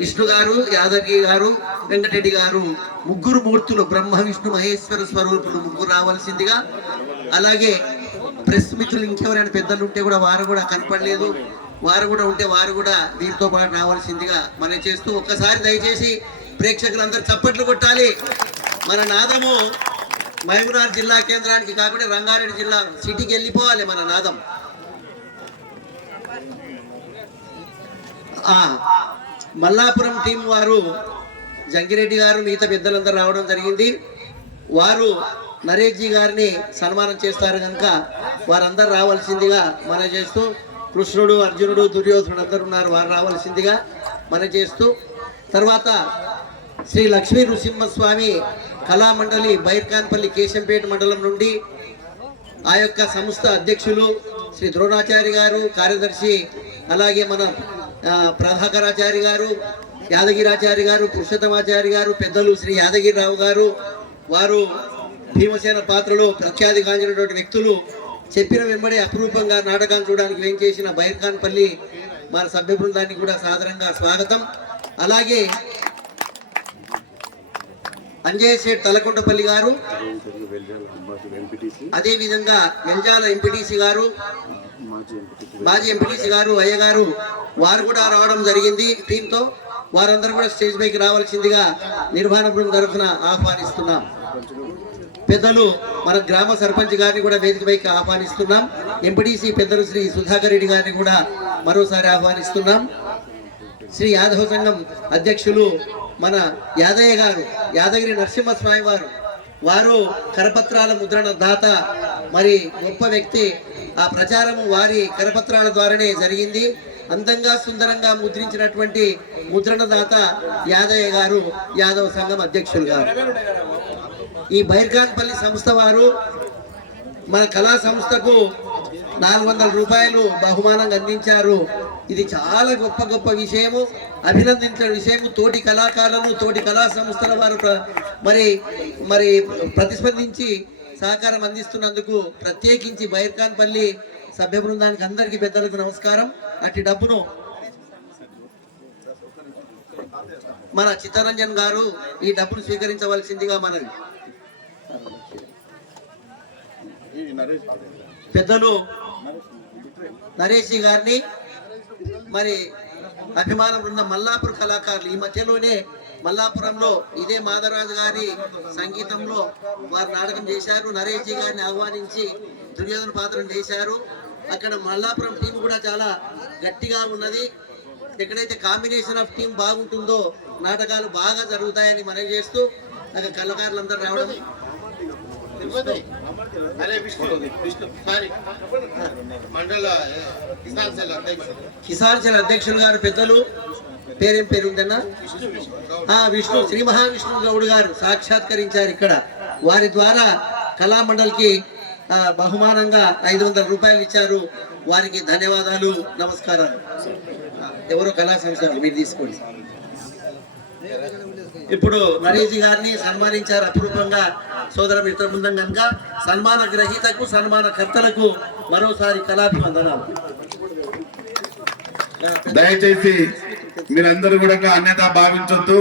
విష్ణు గారు, యాదగిరి గారు, వెంకటరెడ్డి గారు ముగ్గురు మూర్తులు బ్రహ్మ విష్ణు మహేశ్వర స్వరూపులు ముగ్గురు రావాల్సిందిగా. అలాగే ప్రెస్ మిత్రులు ఇంకెవరైనా పెద్దలు ఉంటే కూడా వారు కూడా కనపడలేదు, వారు కూడా ఉంటే వారు కూడా దీంతో పాటు రావాల్సిందిగా మనం చేస్తూ ఒక్కసారి దయచేసి ప్రేక్షకులందరూ చప్పట్లు కొట్టాలి. మన నాదము మహబూబ్నగర్ జిల్లా కేంద్రానికి కాకుండా రంగారెడ్డి జిల్లా సిటీకి వెళ్ళిపోవాలి మన నాదం. మల్లాపురం టీం వారు జంగిరెడ్డి గారు మిగతా పెద్దలందరూ రావడం జరిగింది. వారు నరేష్ జీ గారిని సన్మానం చేస్తారు కనుక వారందరూ రావాల్సిందిగా మనం చేస్తూ, కృష్ణుడు, అర్జునుడు, దుర్యోధనుడు అందరూ ఉన్నారు, వారు రావాల్సిందిగా మనం చేస్తూ, తర్వాత శ్రీ లక్ష్మీ నృసింహస్వామి కళామండలి బైర్కాన్పల్లి కేశంపేట మండలం నుండి ఆ యొక్క సంస్థ అధ్యక్షులు శ్రీ ద్రోణాచారి గారు, కార్యదర్శి, అలాగే మన ప్రభాకరాచారి గారు, యాదగిరాచారి గారు, పురుషోత్తమాచారి గారు, పెద్దలు శ్రీ యాదగిరిరావు గారు, వారు భీమసేన పాత్రలో ప్రఖ్యాతిగాంచినటువంటి వ్యక్తులు, చెప్పిన వెంబడి అపురూపంగా నాటకాన్ని చూడడానికి వేంచేసిన బైర్కాన్పల్లి మన సభ్య బృందానికి కూడా సాదరంగా స్వాగతం. అలాగే అంజయ్ సేట్ తలకొండపల్లి గారు, అదే విధంగా వెంజాల ఎంపీటీసీ గారు, మాజీ ఎంపీటీసీ గారు, అయ్య గారు, వారు కూడా రావడం జరిగింది టీంతో. వారందరూ కూడా స్టేజ్ పైకి రావాల్సిందిగా నిర్వహణ బృందం తరఫున ఆహ్వానిస్తున్నాం. పెద్దలు మన గ్రామ సర్పంచ్ గారిని కూడా వేదిక పైకి ఆహ్వానిస్తున్నాం. ఎంపీటీసీ పెద్దలు శ్రీ సుధాకర్ రెడ్డి గారిని కూడా మరోసారి ఆహ్వానిస్తున్నాం. శ్రీ యాదవ సంఘం అధ్యక్షులు మన యాదయ్య గారు, యాదగిరి నరసింహస్వామి వారు కరపత్రాల ముద్రణ దాత, మరి గొప్ప వ్యక్తి. ఆ ప్రచారము వారి కరపత్రాల ద్వారానే జరిగింది. అందంగా సుందరంగా ముద్రించినటువంటి ముద్రణ దాత యాదయ్య గారు, యాదవ సంఘం అధ్యక్షులు గారు. ఈ బైర్కాన్పల్లి సంస్థ వారు మన కళా సంస్థకు 400 రూపాయలు బహుమానంగా అందించారు. ఇది చాలా గొప్ప విషయము, అభినందించిన విషయము. తోటి కళాకారులను, తోటి కళా సంస్థల వారు మరి ప్రతిస్పందించి సహకారం అందిస్తున్నందుకు ప్రత్యేకించి బైర్కాన్పల్లి సభ్య బృందానికి అందరికీ పెద్దలకు నమస్కారం. అట్టి డబ్బును మన చిత్తరంజన్ గారు ఈ డబ్బును స్వీకరించవలసిందిగా మనవి. పెద్దలు నరేష్ గారిని, మరి అభిమాన బృందం మల్లాపురం కళాకారులు, ఈ మధ్యలోనే మల్లాపురంలో ఇదే మాధవరాజు గారి సంగీతంలో వారు నాటకం చేశారు. నరేష్ గారిని ఆహ్వానించి దుర్యోధన పాత్రను చేశారు. అక్కడ మల్లాపురం టీం కూడా చాలా గట్టిగా ఉన్నది. ఎక్కడైతే కాంబినేషన్ ఆఫ్ టీం బాగుంటుందో నాటకాలు బాగా జరుగుతాయని మనం చేస్తూ అక్కడ కళాకారులందరూ రావడం. కిసాన్ సెల్ అధ్యక్షులు గారు పెద్దలు పేరేం పేరు ఉందన్నా విష్ణు శ్రీ మహావిష్ణు గౌడ్ గారు సాక్షాత్కరించారు ఇక్కడ. వారి ద్వారా కళామండలికి బహుమానంగా 500 రూపాయలు ఇచ్చారు. వారికి ధన్యవాదాలు, నమస్కారాలు. ఎవరో కళా సంస్థలు మీరు తీసుకోండి. ఇప్పుడు నరేష్ గారిని సన్మానించారు అపురూపంగా సోదర మిత్ర బృందం కనుక సన్మాన గ్రహీతకు సన్మాన కర్తలకు మరోసారి కళాభివందనాలు. దయచేసి మీరందరూ కూడా అన్యతా భావించొద్దు.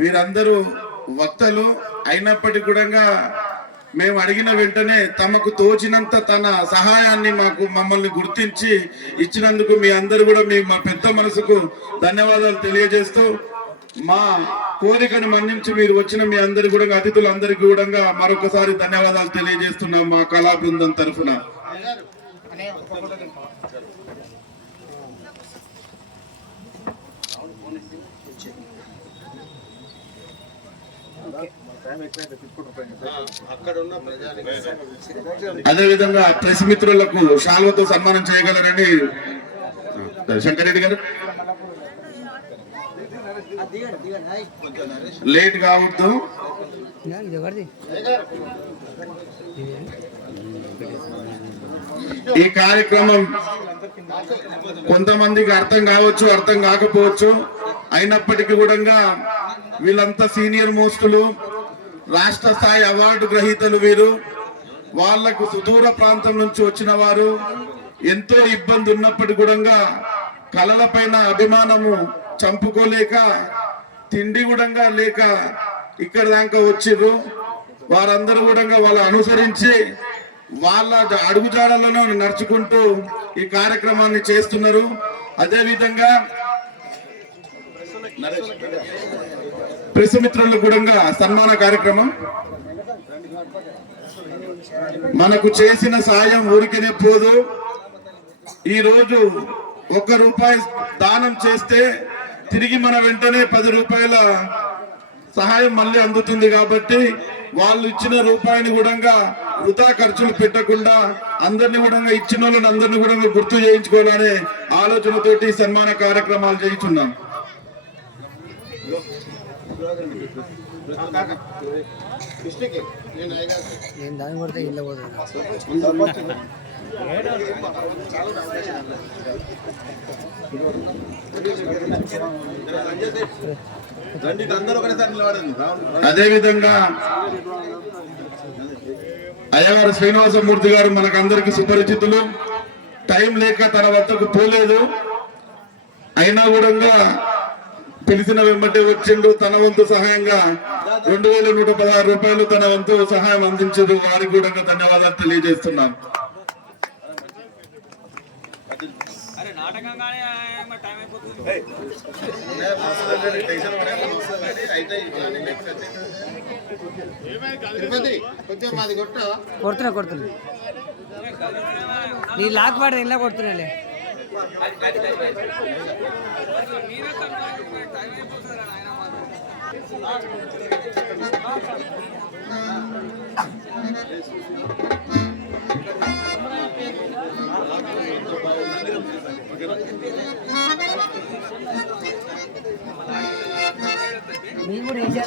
వీరందరూ వక్తలు అయినప్పటికీ కూడా మేము అడిగిన వెంటనే తమకు తోచినంత తన సహాయాన్ని మమ్మల్ని గుర్తించి ఇచ్చినందుకు మీ అందరూ కూడా మా పెద్ద మనసుకు ధన్యవాదాలు తెలియజేస్తూ మా కోరికను మన్నించి మీరు వచ్చిన మీ అందరు కూడా అతిథులందరికీ కూడా మరొకసారి ధన్యవాదాలు తెలియజేస్తున్నాం మా కళా బృందం తరఫున. అదేవిధంగా ప్రెస్ మిత్రులకు శాల్వతో సన్మానం చేయగలరని శంకర్ రెడ్డి గారు. లేట్ కావద్దు. ఈ కార్యక్రమం కొంతమందికి అర్థం కావచ్చు, అర్థం కాకపోవచ్చు. అయినప్పటికీ కూడా వీళ్ళంతా సీనియర్ మోస్టులు, రాష్ట్ర స్థాయి అవార్డు గ్రహీతలు. వీరు వాళ్లకు సుదూర ప్రాంతం నుంచి వచ్చిన వారు. ఎంతో ఇబ్బంది ఉన్నప్పటికీ కూడా కళల పైన అభిమానము చంపుకోలేక తిండి కూడా లేక ఇక్కడ దాకా వచ్చిర్రు. వారందరూ కూడా వాళ్ళు అనుసరించి వాళ్ళ అడుగుజాడలను నడుచుకుంటూ ఈ కార్యక్రమాన్ని చేస్తున్నారు. అదేవిధంగా ప్రెస్ మిత్రులకు కూడా సన్మాన కార్యక్రమం. మనకు చేసిన సాయం ఊరికినే పోదు. ఈ రోజు 1 రూపాయి దానం చేస్తే తిరిగి మన వెంటనే 10 రూపాయల సహాయం మళ్ళీ అందుతుంది. కాబట్టి వాళ్ళు ఇచ్చిన రూపాయిని కూడా వృధా ఖర్చులు పెట్టకుండా అందరినీ కూడా ఇచ్చిన వాళ్ళని అందరినీ కూడా గుర్తు చేయించుకోవాలనే ఆలోచనతోటి సన్మాన కార్యక్రమాలు చేయించున్నాం. అదేవిధంగా అయ్యగారు శ్రీనివాసమూర్తి గారు మనకందరికి సుపరిచితులు. టైం లేక తన వద్దకు పోలేదు. అయినా కూడా పిలిచిన వెంబటే వచ్చిండు. తన వంతు సహాయంగా 2116 రూపాయలు తన వంతు సహాయం అందించారు. వారికి కూడా ధన్యవాదాలు తెలియజేస్తున్నాం. కొడుతున్నా నీ లాక్ పాడ ఇలా కొడుతున్నాలే.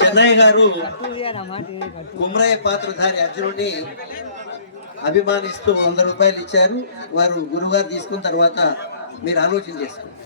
చెన్నయ్య గారు కుమ్రయ్య పాత్రధారి అర్జునుడిని అభిమానిస్తూ 100 రూపాయలు ఇచ్చారు. వారు గురువుగారు తీసుకున్న తర్వాత మీరు ఆలోచన చేసుకోండి.